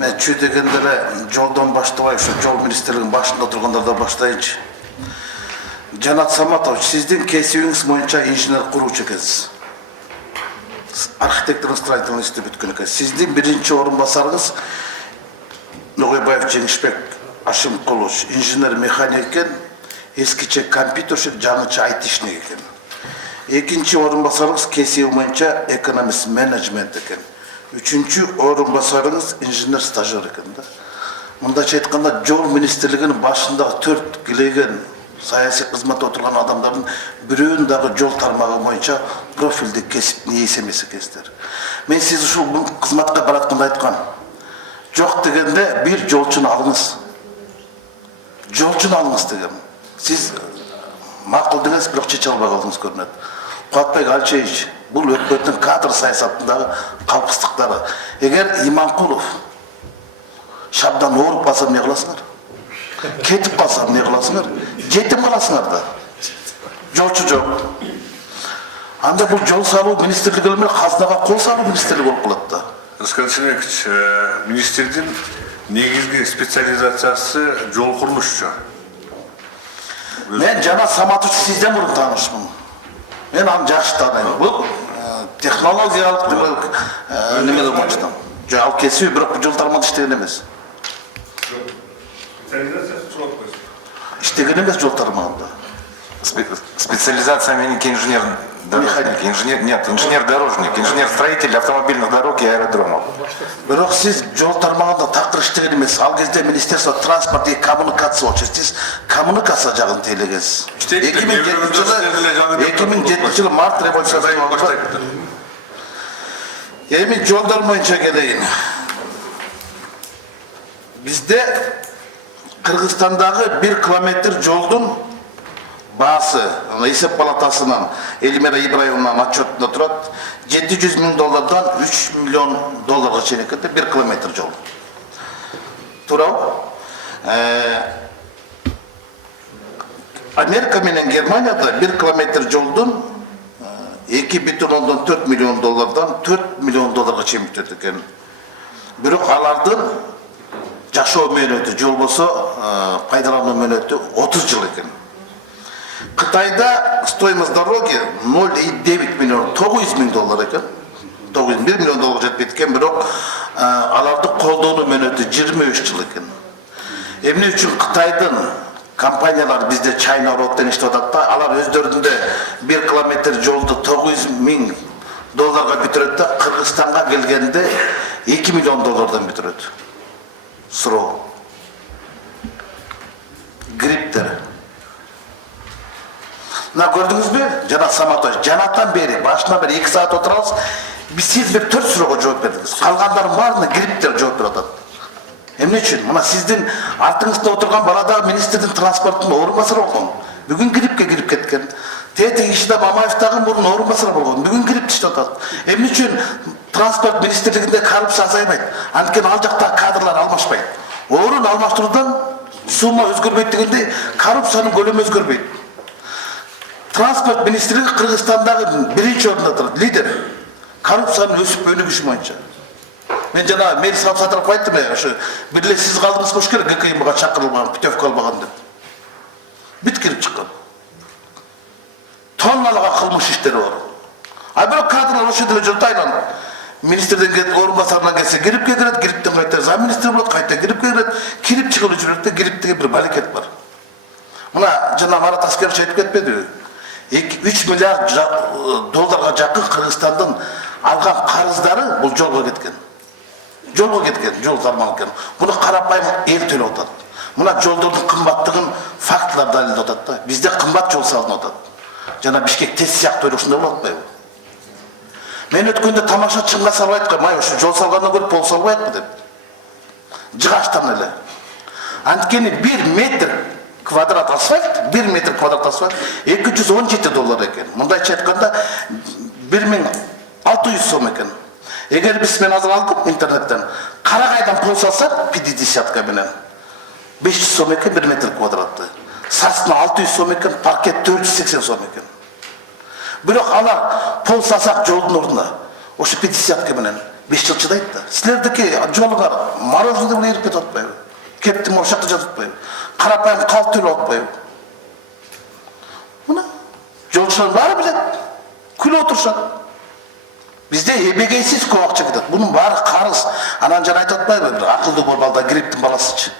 Мен чүй дегенде эле жолдон баштабай ушу жол министрлигинин башында отургандардан баштайынчы. Жанат Саматович, сиздин кесибиңиз боюнча инженер куруучу экенсиз. Архитектурный строительный институт бүткөн экенсиз. Сиздин биринчи орун басарыңыз Ногойбаев Жеңишбек Ашимкулович, инженер механик экен, эскиче компьютерщик, жаңыча айтишник экен. Экинчи орун басарыңыз кесиби боюнча экономист менеджмент экен. Үчүнчү орун басарыңыз инженер стажер экен да. Мындайча айтканда жол министрлигинин башындагы 4 килеген саясий кызматта отурган адамдардын бирөөнүн дагы жол тармагы боюнча профилдик кесиптин ээси эмес экенсиздер. Мен сиз ушул кызматка баратканда айткам. Жок дегенде бир жолчуну алыңыз. Жолчуну алыңыз дегем. Сиз макул деңиз, бирок чече албай калдыңыз көрүнөт. Куатбек Алчевич, бул өкмөттүн кадр саясатындагы калпыстыктары. Эгер Иманкулов шабдан ооруп калса эмне кыласыңар? Кетип калса эмне кыласыңар? Жетим каласыңар да. Жолчу жок. Анда бул жол салуу министрлиги эле казынага кол салуу министрлиги болуп калат да. Раскар Семенович, министрдин негизги специализациясы жол курулушчу. Мен Жанат Саматович сизден мурун таанышмын. Мен аны жакшы тааныйм. Бул технологиялык немелер боюнча. Ал кесиби бирок жол тармагында иштеген эмес. Специализациясы чоң койсун. Иштеген эмес жол тармагында. Специализация меники инженер-дорожник, инженер-дорожник, инженер-строитель автомобильных дорог и аэродромов. Бирок сиз жол тармагында такыр иштеген эмес. Ал кезде Министерство транспорт и коммуникация болчу. Сиз коммуникация жагын тейлегенсиз. 2007 жылы март революциясы баштайт. Эми жолдор боюнча келейин. Бизде Кыргызстандагы 1 километр жолдун баасы, эсеп палатасынан Эльмира Ибраевнанын отчетунда турат, $700 миң $3 миллион чейин экен 1 километр жол. Туурабы? Америка менен Германияда 1 километр жолдун $2,4 миллион $4 миллион чейин бүтөт экен. Бирок алардын жашоо мөөнөтү жол болсо, пайдалануу мөөнөтү 30 жыл экен. Кытайда стоимость дороги $0,9 миллион, $900 миң экен. $1 миллион жетпейт экен, бирок аларды колдонуу мөөнөтү 23 жыл экен. Эмне үчүн Кытайдын компаниялар бизде China Road деп иштеп атат да, алар өздөрүндө 1 километр жолду $900 миң бүтүрөт да, Кыргызстанга келгенде $2 миллион бүтүрөт. Суроо. Гриптер. Мына көрдүңүзбү? Жанат Саматович, жанаттан бери, башынан бери 2 саат отурабыз. Сиз бир 4 суроого жооп бердиңиз. Калгандардын баарына гриптер жооп берип атат. Эмне үчүн? Мына сиздин артыңызда отурган балада министрдин транспорттун орун басары болгон. Бүгүн грипке кирип кеткен. Тети кишиде Мамаевдагы мурун орун басары болгон. Бүгүн грип иштеп атат. Эмне үчүн транспорт министрлигинде коррупция азайбайт? Анткени ал жакта кадрлар алмашпайт. Орун алмаштыруудан сумма өзгөрбөйт дегенде коррупциянын көлөмү өзгөрбөйт. Транспорт министрлиги Кыргызстандагы биринчи орунда турат, лидер. Коррупциянын өсүп өнүгүшү боюнча. Мен жана Мелис Сатыров айттым, ошо бир эле сиз калдыңыз болуш керек, ГКМга чакырылган, путевка албаган деп. Бүт кирип чыккан. Тонналага кылмыш иштери бар. А бирок кадрлар ошо деле жолдо айланып. Министрден кетип, орун басарынан келсе, грипке кирет, гриптен кайта зам министр болот, кайта грипке кирет, кирип чыгып жүрөт да, гриптеги бир балекет бар. Мына жана Марат Аскерович айтып кетпедиби? 3 миллиард долларга жакын Кыргызстандын алган карыздары бул жолго кеткен. Жолго кеткен, жол тармагы экен. Буну карапайым эл төлөп атат. Мына жолдордун кымбаттыгын фактылар далилдеп атат да. Бизде кымбат жол салынып атат. Жана Бишкек тест сыяктуу ошондой болуп атпайбы? Мен өткөндө тамаша чыңга салып айткам, май ошо жол салгандан көрүп пол салбайбы деп. Жыгачтан эле. Анткени 1 метр квадрат асфальт, 1 метр квадрат асфальт $217 экен. Мындайча айтканда 1600 сом экен. Эгер биз мен азыр алдым интернеттен, Карагайдан пол салсак 50 менен 500 сом экен 1 метр квадратты. Сасына 600 сом экен, паркет 480 сом экен. Бирок алар пол салсак жолдун ордуна ошо 50 менен 5 жыл чыдайт да. Силердики жолуңар мороженый менен эрип кетип атпайбы? Кептим ошакта жатып атпайбы? Карапайым калп төлөп атпайбы? Мына жолчулар баары билет. Күлүп отурушат. Бизде эбегейсиз көп акча кетет. Бунун баары карыз. Анан жана айтып атпайбы? Бир акылдуу болбалда гриптин баласычы.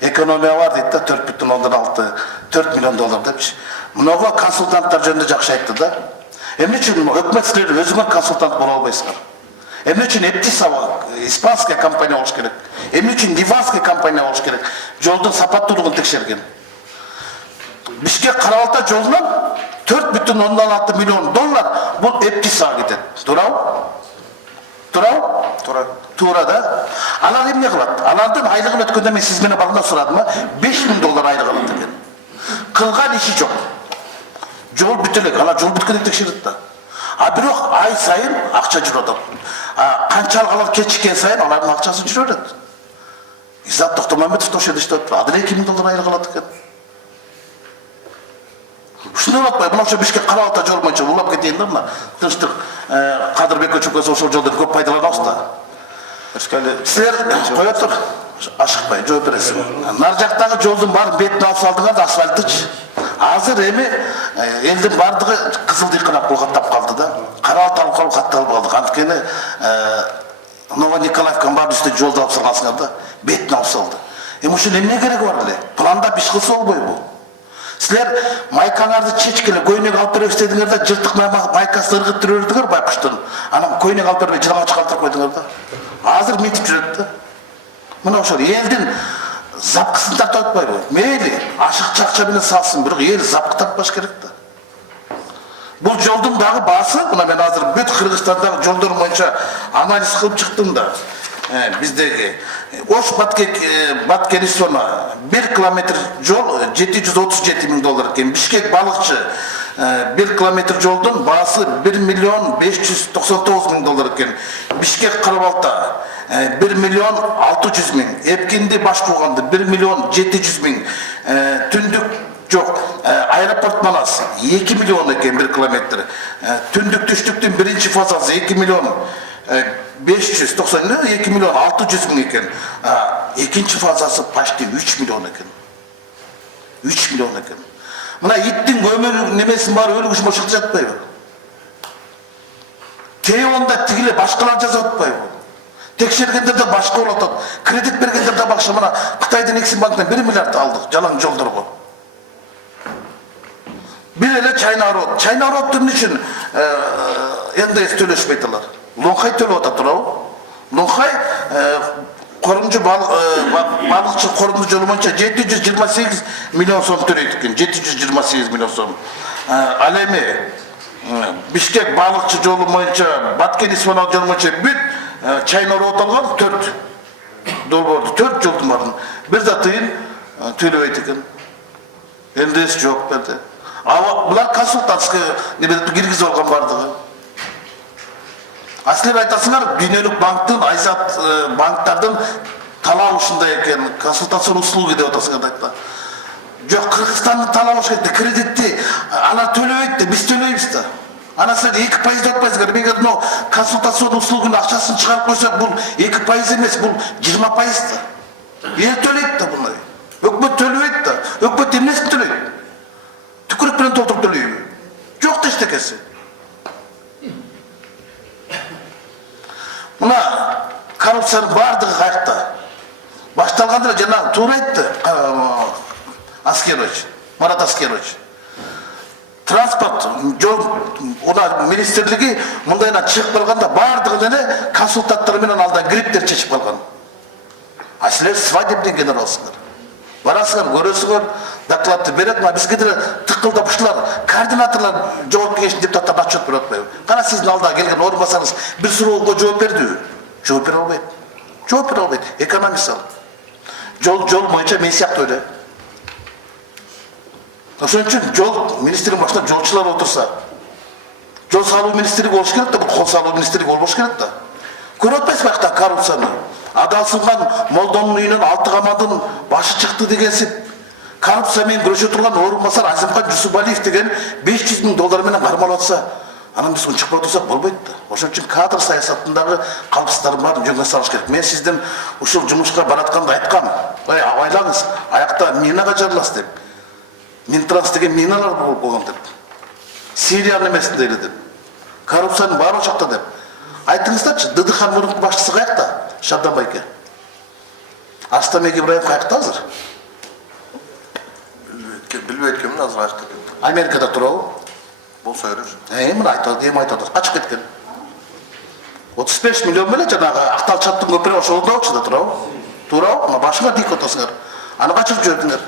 Экономия бар дейт да, 4,6 4 миллион доллар депчи. Мынага консультанттар жөнүндө жакшы айтты да. Эмне үчүн өкмөт силер өзүңөр консультант боло албайсыңар? Эмне үчүн Эптис испанская компания болуш керек? Эмне үчүн ливанская компания болуш керек? Жолдун сапаттуулугун текшерген. Бишкек Кара-Балта жолунан 4,6 миллион доллар бул Эптисга кетет. Туурабы? Туурабы? Туура да. Алар эмне кылат? Алардын айлыгын өткөндө мен сиз менен багында сурадым, 5,000 доллар айлык алат экен. Кылган иши жок. Жол бүтөлөк, алар жол бүткөндө текшерет да. А бирок ай сайын акча жүрүп атат. Канчалык алар кечиккен сайын алардын акчасы жүрө берет. Иззат Токтомамбетов ошол жерде иштеп атат. Адыр 2,000 доллар айлык алат экен. Ушуну атпай, мына ошо Бишкек Кара-Балта жол боюнча улап кетейин да мына. Тынчтык Кадырбек Көчөкөз ошол жолдон көп пайдаланабыз да. Силер кое тур, ашыкпай, жооп бересиң. Нар жактагы жолдун баарын бетин алып салдыңар да асфальтычы. Азыр эми элдин бардыгы кызыл дыйканак каттап калды да. Кара-Балта катталып калды. Анткени Новониколаевканын баарын үстүнө жолду алып салгансыңар да, бетин алып салды. Эми ушун эмне кереги бар эле? Планда биш кылса болбойбу? Силер майкаңарды чечкеле көйнөк алып берип истедиңер да, жыртык майкасын ыргыттырып бердиңер байкуштун. Анан көйнөк алып бербей жылаңач калтырып койдуңар да. Азыр мынтип жүрөт да. Мына ошол элдин запкысын тартып атпайбы? Мейли, ашыкча акча менен салсын, бирок эл запкы тартпаш керек да. Бул жолдун дагы баасы, мына мен азыр бүт Кыргызстандагы жолдор боюнча анализ кылып чыктым да. Биздеги Ош Баткерисона 1 километр жол 737 000 доллар экен. Бишкек балыкчы 1 километр жолдун баасы 1 миллион 599 000 доллар экен. Бишкек Кара-Балта 1 миллион 600 000. Эпкинди баш кылганда 1 миллион 700 000. Түндүк жок, аэропорт манас 2 миллион экен 1 километр. Түндүк түштүктүн биринчи фазасы 2 миллион 590, 2 миллион 600 000 экен. Экинчи фазасы почти 3 миллион экен. 3 миллион экен. Мына иттин өмүр немесин бар өлүгүш бошок жатпайбы? Телефонда тигиле башкалар жазып атпайбы? Текшергендерде башка болуп атат. Кредит бергендерде башка. Мына Кытайдын Эксимбанктан 1 миллиард алдык жалаң жолдорго. Бир эле Чайна Роад. Чайна Роадтун үчүн НДС төлөшпөйт алар. Лоңхай төлөп атат туурабы? Лоңхай корумчу балыкчы корумчу жолу боюнча 728 миллион сом төлөйт экен. 728 миллион сом. Ал эми Бишкек балыкчы жолу боюнча Баткерисона жолу боюнча бүт Чайна Роад алган 4 долбоорду, 4 жолдун баарын бир да тыйын төлөбөйт экен. НДС жок берди. Булар консультантский немеде киргизип алган бардыгы. Силер айтасыңар, дүйнөлүк банктын, Айзат банктардын талабы ушундай экен, консультацион услуги деп атасыңар да. Жок, Кыргызстандын талабы ушул экен, кредитти алар төлөбөйт да, биз төлөйбүз да. Ана силер 2% деп атпайсыңар. Эгер мына консультацион услугунун акчасын чыгарып койсок, бул 2% эмес, бул 20% да. Эл төлөйт да буну. Өкмөт төлөбөйт да. Өкмөт эмнесин төлөйт? Түкүрүк менен толтуруп төлөйбү? Жок да эчтекеси. Мына коррупциянын бардыгы каякта. Башталганда жана туура айтты Аскерович, Марат Аскерович. Транспорт жол министрлиги мындайынан чыгып калганда бардыгын эле консультанттар менен алда гриптер чечип калган. А силер свадебный генералсыңар. Барасыңар, көрөсүңөр, докладты берет, мына бизге деле тыкылдап ушулар координаторлор жооп кеңешинин депутаттарына отчет берип атпайбы? Кана сиздин алдыга келген орун басарыңыз бир суроого жооп бердиби? Жооп бере албайт. Жооп бере албайт. Экономист ал. Жол боюнча мен сыяктуу эле. Ошон үчүн жол министринин башында жолчулар отурса, жол салуу министрлиги болуш керек да, бул кол салуу министрлиги болбош керек да. Көрүп атпайсызбы акта коррупцияны? Адалсынган молдонун үйүнөн 6 камадын башы чыкты дегенсип, коррупция менен күрөшө турган орун басар Азимхан Жусупалиев деген 500 000 доллар менен кармалып атса, Анан биз унчукпай турсак болбойт да. Ошон үчүн кадр саясатындагы калпсыздардын баарын жөнгө салыш керек. Мен сизден ушул жумушка баратканда айткам. Абайлаңыз, аякта минага жарыласыз деп. Минтранс деген миналар болгон деп. Сириянын эмесинде эле деп. Коррупциянын баары ошакта деп. Айтыңыздарчы, ДДХ мурунку башчысы каякта? Шабдан байке. Арыстанбек Ибраев каякта азыр? Билбей өткенмін, азыр айтты. Америкада турабы? Болса керек. Мына айтады, эми айтады. Качып кеткен. 35 миллион беле жанагы Акталчаттын көпүрө ошолдо очуда турабы? Турабы? Мына башыңа тийип атасыңар. Аны качырып жибердиңер.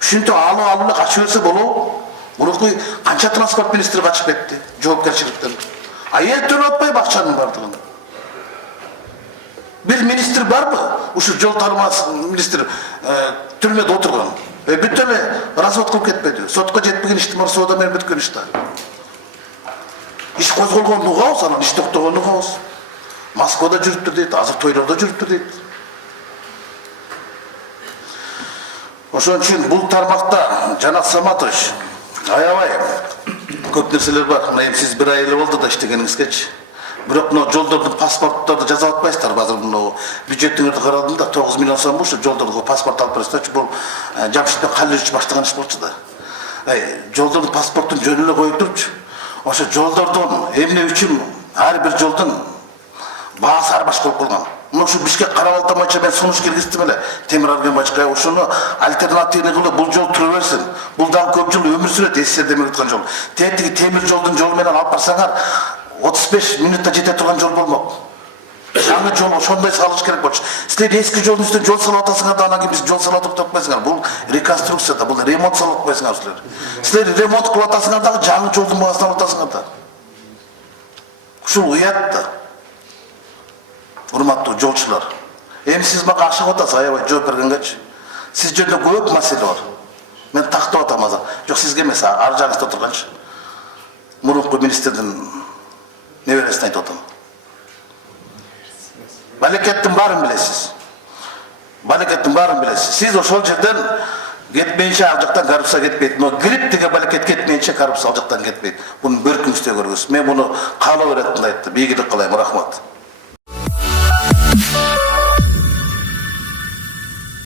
Ушинтип алуу эле качып берсе болобу? Мурунку канча транспорт министри качып кетти жоопкерчиликтен. А эл төлөп атпайбы акчанын бардыгын? Бир министр барбы? Ушу жол тармак министр түрмөдө отурган. Бүт эле развод кылып кетпеди. Сотко жетпеген ишти бар, соода менен бүткөн ишти. Иш козголгонду угабыз, анан иш токтогонду угабыз. Москвада жүрүптүр дейт, азыр тойлордо жүрүптүр дейт. Ошон үчүн бул тармакта Жанат Саматович аябай көп нерселер бар. Мына эми сиз бир ай эле болду да иштегениңизгечи. Бирок мына жолдордун паспортторду жазып атпайсыздар. Азыр мына бюджеттиңерди карадым да 9 миллион сом ушу жолдорго паспорт алып берсечи, бул Жамшитбек Калилович баштаган иш болчу да. Жолдордун паспортун жөнү эле коюп турчу. Ошо жолдордун эмне үчүн ар бир жолдун баасы ар башка болуп калган. Мына ушу Бишкек Карабалта боюнча мен сунуш киргиздим эле. Темир Аргенбайчка ошону альтернативный кылып бул жол тура берсин. Бул дагы көп жыл өмүр сүрөт, эссе демей өткөн жол. Тетиги темир жолдун жолу менен алып барсаңар 35 минутта жете турган жол болмок. Жаңы жол ошондой салыш керек болчу. Силер эски жолдун үстүнө жол салып атасыңар да анан кийин биз жол салып атпайсыңар. Бул реконструкция да, бул ремонт салып атпайсыңар силер. Силер ремонт кылып атасыңар дагы жаңы жолдун баасын алып атасыңар да. Ушул уят да. Урматтуу жолчулар. Эми сиз мага ашыгып атасыз, аябай жооп бергенгечи. Сиз жөнүндө көп маселе бар. Мен тактап атам азыр. Жок, сизге эмес, ар жагыңызда турганчы. Мурунку министрдин небересин айтып атам. Балекеттин баарын билесиз. Балекеттин баарын билесиз. Сиз ошол жерден кетмейинче ал жактан коррупция кетпейт. Но кирип деген балекет кетмейинче коррупция ал жактан кетпейт. Буну бөркүңүздө көргүз. Мен буну каалоо иретинде айттым. Ийгилик кылайм, рахмат.